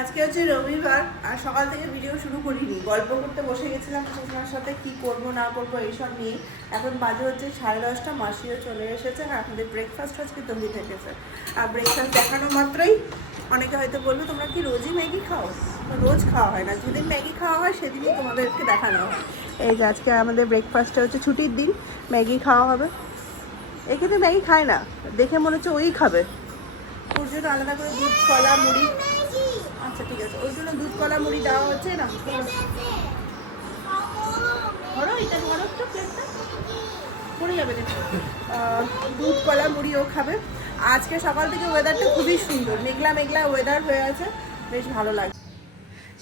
আজকে হচ্ছে রবিবার, আর সকাল থেকে ভিডিও শুরু করিনি। গল্প করতে বসে গেছিলাম সুষমার সাথে, কি করব, না করব, এইসব নিয়ে। এখন বাজে হচ্ছে সাড়ে দশটা, মাসিও চলে এসেছে, আর আমাদের ব্রেকফাস্ট আজকে তৈরি থেকেছে আর ব্রেকফাস্ট দেখানো মাত্রই, অনেকে হয়তো বলল তোমরা কি রোজই ম্যাগি খাও? রোজ খাওয়া হয় না। যেদিন ম্যাগি খাওয়া হয়, সেদিনই তোমাদেরকে দেখানো হয়। এই যে আজকে আমাদের ব্রেকফাস্টটা হচ্ছে ছুটির দিন, ম্যাগি খাওয়া হবে। তো ম্যাগি খায় না, দেখে মনে হচ্ছে ওই খাবে। ওর আলাদা করে দুধ, কলা, মুড়ি আচ্ছা ঠিক আছে। ওই জন্য দুধ কলা মুড়ি দেওয়া হচ্ছে, না? ধরো, এটা ধরো একটু প্লেটটা পড়ে যাবে দুধ কলা মুড়িও খাবে। আজকে সকাল থেকে ওয়েদারটা খুবই সুন্দর। মেঘলা মেঘলা ওয়েদার হয়ে আছে। বেশ ভালো লাগছে।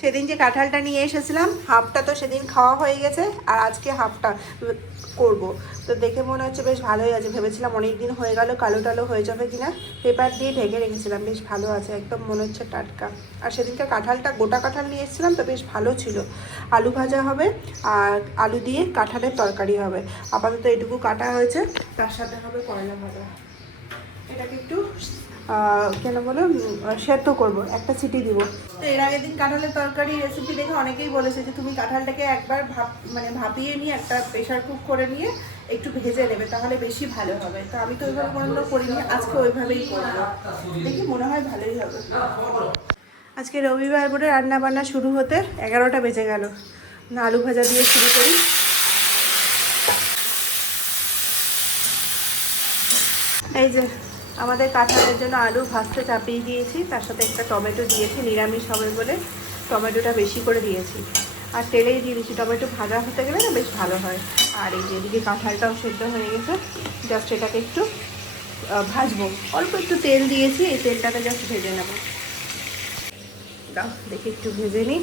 সেদিন যে কাঁঠালটা নিয়ে এসেছিলাম, হাফটা তো সেদিন খাওয়া হয়ে গেছে, আর আজকে হাফটা করব। তো দেখে মনে হচ্ছে বেশ ভালোই আছে, ভেবেছিলাম অনেক দিন হয়ে গেল, কালো টালো হয়ে যাবে কিনা, পেপার দিয়ে ঢেকে রেখেছিলাম, বেশ ভালো আছে, একদম মনে হচ্ছে টাটকা। আর সেদিনকে কাঁঠালটা, গোটা কাঁঠাল নিয়ে এসেছিলাম, তো বেশ ভালো ছিল। আলু ভাজা হবে, আর আলু দিয়ে কাঁঠালের তরকারি হবে। আপাতত এটুকু কাটা হয়েছে, তার সাথে হবে করলা ভাজা। এটাকে একটু কেন বলো সেদ্ধ করব একটা সিটি দিব। তো এর আগের দিন কাঁঠালের তরকারি রেসিপি দেখে অনেকেই বলেছে যে তুমি কাঁঠালটাকে একবার ভাপ মানে ভাপিয়ে নিয়ে একটা প্রেশার কুক করে নিয়ে একটু ভেজে নেবে তাহলে বেশি ভালো হবে। তো আমি তো ওইভাবে কোনোদিনও করিনি আজকে ওইভাবেই করব দেখি মনে হয় ভালোই হবে। আজকে রবিবার বলে রান্না বান্না শুরু হতে এগারোটা বেজে গেল। না আলু ভাজা দিয়ে শুরু করি। এই যে আমাদের কাঁঠালের জন্য আলু ভাজতে চাপিয়ে দিয়েছি, তার সাথে একটা টমেটো দিয়েছি, নিরামিষ হবে বলে টমেটোটা বেশি করে দিয়েছি। আর তেলেই দিয়ে দিয়েছি টমেটো ভাজা হতে গেলে না বেশ ভালো হয়। আর এই যেদিকে কাঁঠালটাও সেদ্ধ হয়ে গেছে জাস্ট এটাকে একটু ভাজবো। অল্প একটু তেল দিয়েছি, এই তেলটাকে জাস্ট ভেজে নেব। দেখি একটু ভেজে নিই।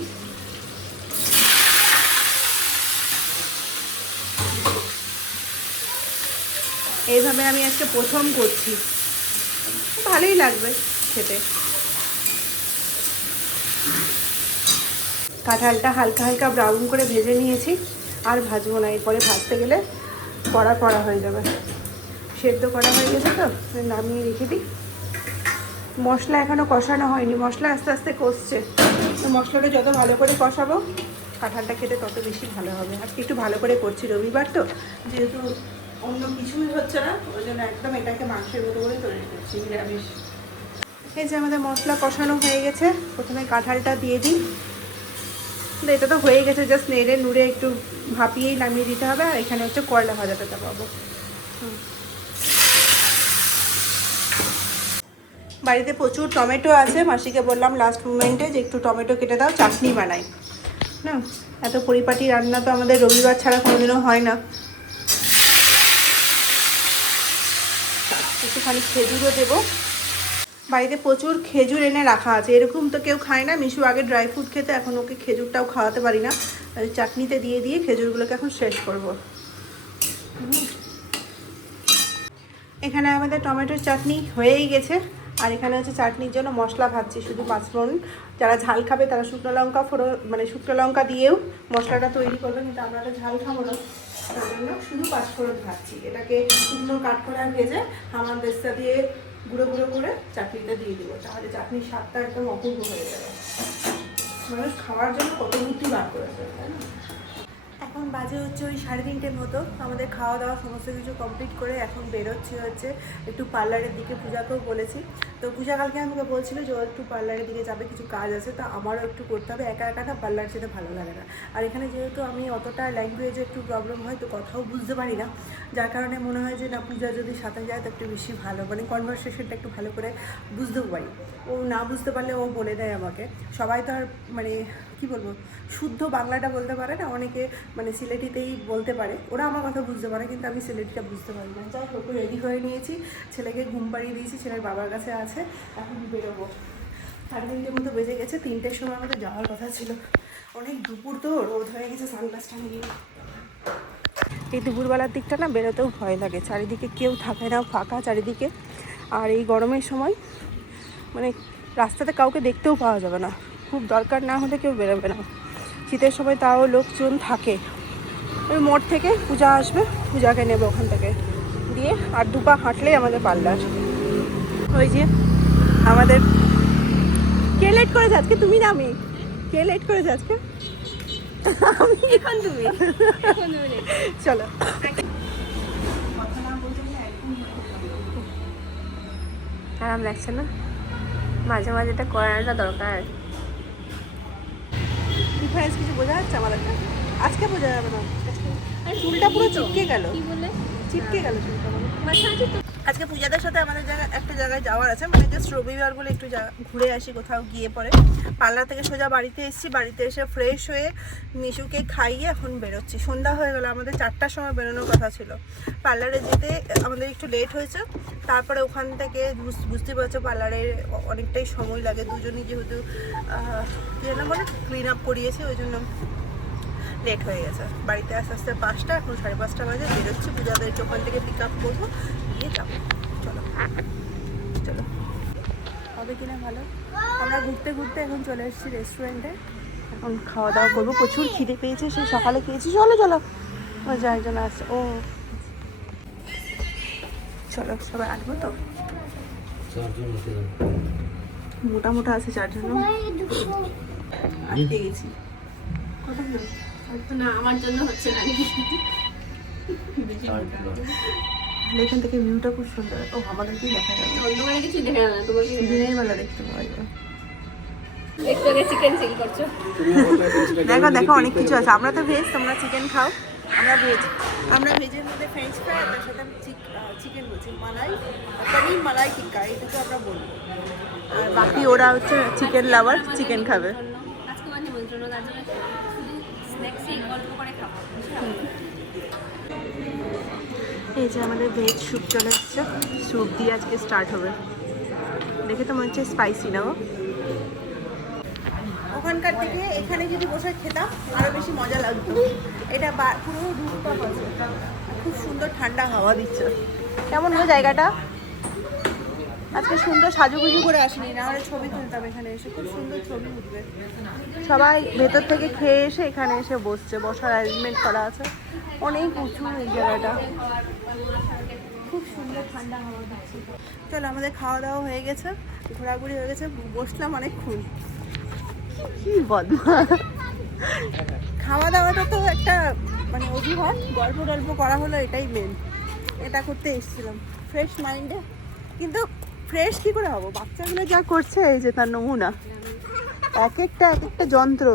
এইভাবে আমি আজকে প্রথম করছি। ভালোই লাগবে খেতে। কাঁঠালটা হালকা হালকা ব্রাউন করে ভেজে নিয়েছি, আর ভাজবো না, এরপরে ভাজতে গেলে কড়া কড়া হয়ে যাবে। সেদ্ধ করা হয়ে গেছে তো নামিয়ে রেখে দিই। মশলা এখনও কষানো হয়নি, মশলা আস্তে আস্তে কষছে। তো মশলাটা যত ভালো করে কষাবো, কাঁঠালটা খেতে তত বেশি ভালো হবে। আজকে একটু ভালো করে করছি রবিবার তো, যেহেতু অন্য কিছুই হচ্ছে না, ওই জন্য একদম এটাকে মাংসের মতো করে তৈরি করছি, নিরামিষ। এই যে আমাদের মশলা কষানো হয়ে গেছে, প্রথমে কাঁঠালটা দিয়ে দিই। এটা তো হয়ে গেছে জাস্ট নেড়ে নুড়ে একটু ভাপিয়েই নামিয়ে দিতে হবে, আর এখানে হচ্ছে করলা ভাজাটা পাবো। বাড়িতে প্রচুর টমেটো আছে, মাসিকে বললাম লাস্ট মোমেন্টে যে একটু টমেটো কেটে দাও, চাটনি বানাই। না, এত পরিপাটি রান্না তো আমাদের রবিবার ছাড়া কোনোদিনও হয় না। একটুখানি খেজুরও দেবো। বাড়িতে প্রচুর খেজুর এনে রাখা আছে। এরকম তো কেউ খায় না। মিশু আগে ড্রাই ফ্রুট খেতে, এখন ওকে খেজুরটাও খাওয়াতে পারি না। চাটনিতে দিয়ে দিয়ে খেজুরগুলোকে এখন শেষ করব। এখানে আমাদের টমেটোর চাটনি হয়েই গেছে। আর এখানে হচ্ছে চাটনির জন্য মশলা ভাজছি, শুধু পাঁচফোড়ন যারা ঝাল খাবে তারা শুকনো লঙ্কা ফোড়ন মানে শুকনো লঙ্কা দিয়েও মশলাটা তৈরি করবে, কিন্তু আমরা তো ঝাল খাব না। তার জন্য শুধু পাঁচফোড়ন ভাজছি। এটাকে শুকনো কাঠ ভেজে হামার দেশটা দিয়ে গুঁড়ো গুঁড়ো করে চাটনিটা দিয়ে দেবো। তাহলে চাটনির স্বাদটা একদম অপূর্ব হয়ে যাবে। মানুষ খাওয়ার জন্য কত বুদ্ধি বার করেছে, তাই না? বাজে হচ্ছে ওই সাড়ে তিনটের মতো। আমাদের খাওয়া দাওয়া সমস্ত কিছু কমপ্লিট করে এখন বেরোচ্ছি হচ্ছে একটু পার্লারের দিকে। পূজাকেও বলেছি। তো পূজা কালকে আমাকে বলছিল যে একটু পার্লারের দিকে যাবে, কিছু কাজ আছে, তা আমারও একটু করতে হবে। একা একা না, পার্লার যেতে ভালো লাগে না। আর এখানে যেহেতু আমি অতটা ল্যাঙ্গুয়েজে একটু প্রবলেম হয়, তো কথাও বুঝতে পারি না। যার কারণে মনে হয় যে, না, পূজা যদি সাথে যায়, তো একটু বেশি ভালো। মানে কনভারসেশনটা একটু ভালো করে বুঝতেও পারি। ও না বুঝতে পারলে ও বলে দেয় আমাকে। সবাই তো আর মানে কি বলব, শুদ্ধ বাংলাটা বলতে পারে না, অনেকে মানে সিলেটিতেই বলতে পারে। ওরা আমার কথা বুঝতে পারে, কিন্তু আমি সিলেটিটা বুঝতে পারি না। যাই হোক রেডি হয়ে নিয়েছি। ছেলেকে ঘুম পাড়িয়ে দিয়েছি, ছেলের বাবার কাছে আছে, এখন বেরোবো। সাড়ে তিনটের মতো বেজে গেছে, তিনটের সময় আমাদের যাওয়ার কথা ছিল। অনেক দুপুর তো, রোদ হয়ে গেছে, সানগ্লাসটা নিয়ে এই দুপুরবেলার দিকটা না বেরোতেও ভয় লাগে, চারিদিকে কেউ থাকে না, ফাঁকা চারিদিকে। আর এই গরমের সময় মানে রাস্তাতে কাউকে দেখতেও পাওয়া যাবে না। খুব দরকার না হলে কেউ বেরোবে না। শীতের সময় তাও লোকজন থাকে। ওই মোড় থেকে পূজা আসবে পূজাকে নেব ওখান থেকে। দিয়ে আর দুপা হাঁটলেই আমাদের পার্লার। ওই যে আমাদের কে লেট করেছে আজকে? তুমি না আমি? কে লেট করেছে আজকে? এখন তুমি। চলো। আরাম লাগছে না? মাঝে মাঝে এটা করানোটা দরকার। ডিফারেন্স কিছু বোঝা যাচ্ছে আমাদের আজকে বোঝা যাবে না। চুলটা পুরো চিপকে গেল। কি বলে? চিপকে গেল চুলটা। আজকে পূজাদের সাথে আমাদের জায়গায় একটা জায়গায় যাওয়ার আছে মানে জাস্ট রবিবার বলে একটু ঘুরে আসি কোথাও গিয়ে পরে। পার্লার থেকে সোজা বাড়িতে এসেছি, বাড়িতে এসে ফ্রেশ হয়ে মিশুকে খাইয়ে এখন বেরোচ্ছি। সন্ধ্যা হয়ে গেল, আমাদের চারটার সময় বেরোনোর কথা ছিল। পার্লারে যেতে আমাদের একটু লেট হয়েছে, তারপরে ওখান থেকে বুঝ- বুঝতে পারছ পার্লারে অনেকটাই সময় লাগে। দুজনই যেহেতু কি যেন বলে ক্লিন আপ করিয়েছে, ওই জন্য লেট হয়ে গেছে। বাড়িতে আস্তে আস্তে পাঁচটা, এখন সাড়ে পাঁচটা বাজে, বেরোচ্ছি। পূজাদেরকে ওখান থেকে পিক আপ করব। চলো। চলো। হবে কিনা ভালো? আমরা ঘুরতে ঘুরতে এখন চলে এসেছি রেস্টুরেন্টে এখন খাওয়া দাওয়া করব। প্রচুর খিদে পেয়েছে সেই সকালে খেয়েছি। চলো চলো। ও যা একজন আসছে। ও। চলো সবাই আসব তো? মোটা মোটা আছে চারজন। আটকে গেছি। কত না আমার জন্য হচ্ছে না। আর এখান থেকে ভিউটা খুব সুন্দর। ও আমাদেরকেই দেখা যাবে। অন্ধকারে কিছু দেখে না তোমাকে দিনের বেলা দেখতে পাওয়া যাবে। দেখো দেখো অনেক কিছু আছে। আমরা তো ভেজ তোমরা চিকেন খাও। আমরা ভেজ আমরা ভেজের মধ্যে ফ্রেঞ্চ ফ্রাই আর তার সাথে চিকেন বলছি। মালাই পনির মালাই টিক্কা দুটো আমরা বলব আর বাকি ওরা হচ্ছে চিকেন লাভার চিকেন খাবে। আজকে আমার নিমন্ত্রণ শুধু স্ন্যাক্সই অল্প করে খাব। এই যে আমাদের ভেজ স্যুপ চলে এসছে স্যুপ দিয়ে আজকে স্টার্ট হবে। দেখে তো মনে হচ্ছে স্পাইসি না ওখানকার থেকে এখানে যদি বসে খেতাম আরও বেশি মজা লাগতো। এটা পুরো আছে। খুব সুন্দর ঠান্ডা হাওয়া দিচ্ছে। কেমন হলো জায়গাটা? আজকে সুন্দর সাজুগুজু করে আসিনি না হলে ছবি তুলতাম এখানে এসে, খুব সুন্দর ছবি উঠবে। সবাই ভেতর থেকে খেয়ে এসে এখানে এসে বসছে, বসার অ্যারেঞ্জমেন্ট করা আছে। অনেক উঁচু এই জায়গাটা। খুব সুন্দর ঠান্ডা হাওয়া চলো, আমাদের খাওয়া দাওয়া হয়ে গেছে, ঘোরাঘুরি হয়ে গেছে, বসলাম অনেকক্ষণ। কি বদমা খাওয়া দাওয়াটা তো একটা মানে অজুহাত গল্প টল্প করা হলো, এটাই মেন এটা করতে এসেছিলাম। ফ্রেশ মাইন্ডে কিন্তু ফ্রেশ কি করে হব? বাচ্চাগুলো যা করছে, এই যে তার নমুনা। এক একটা এক একটা যন্ত্র।